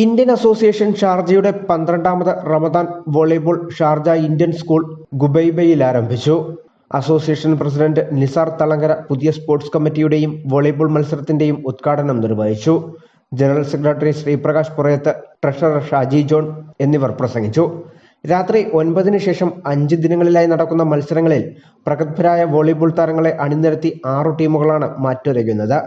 Indian association ഷാർജയുടെ 12ാമത് Ramadan volleyball Sharjah Indian school ഗുബൈബയിൽ ആരംഭിച്ചു. അസോസിയേഷൻ പ്രസിഡന്റ് നിസാർ തളങ്കര പുതിയ സ്പോർട്സ് കമ്മിറ്റിയുടെയും വോളിബോൾ മത്സരത്തിന്റെയും ഉദ്ഘാടനം നിർവഹിച്ചു. General secretary Sreeprakash Purayath, treasurer Shaji John എന്നിവർ പ്രസംഗിച്ചു. രാത്രി 9-ന് ശേഷം 5 ദിനങ്ങളിലായി നടക്കുന്ന മത്സരങ്ങളിൽ പ്രഗത്ഭരായ വോളിബോൾ താരങ്ങളെ അണിനിരത്തി 6 ടീമുകളാണ് മാറ്റുരയ്ക്കുന്നത്.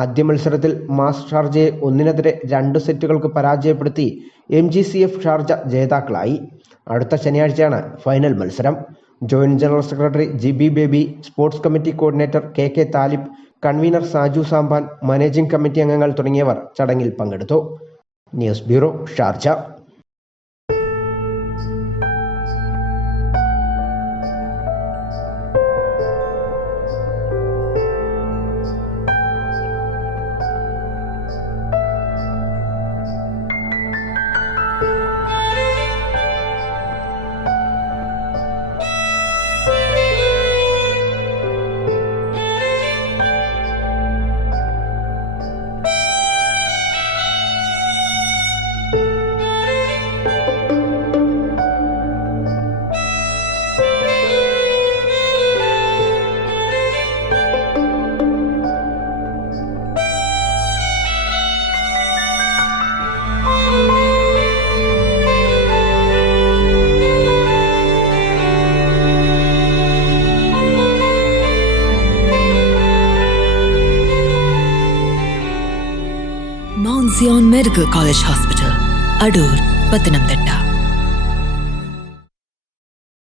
ആദ്യ മത്സരത്തിൽ മാസ് ഷാർജയെ 1-നെതിരെ 2 സെറ്റുകൾക്ക് പരാജയപ്പെടുത്തി MGCF ഷാർജ ജേതാക്കളായി. അടുത്ത ശനിയാഴ്ചയാണ് ഫൈനൽ മത്സരം. Joint general secretary GB Baby, sports committee coordinator KK Thalib, convener Saju Sampan, managing committee അംഗങ്ങൾ തുടങ്ങിയവർ ചടങ്ങിൽ പങ്കെടുത്തു. News bureau, Sharjah. Mount Zion Medical College Hospital, Adur, Pathanamthitta.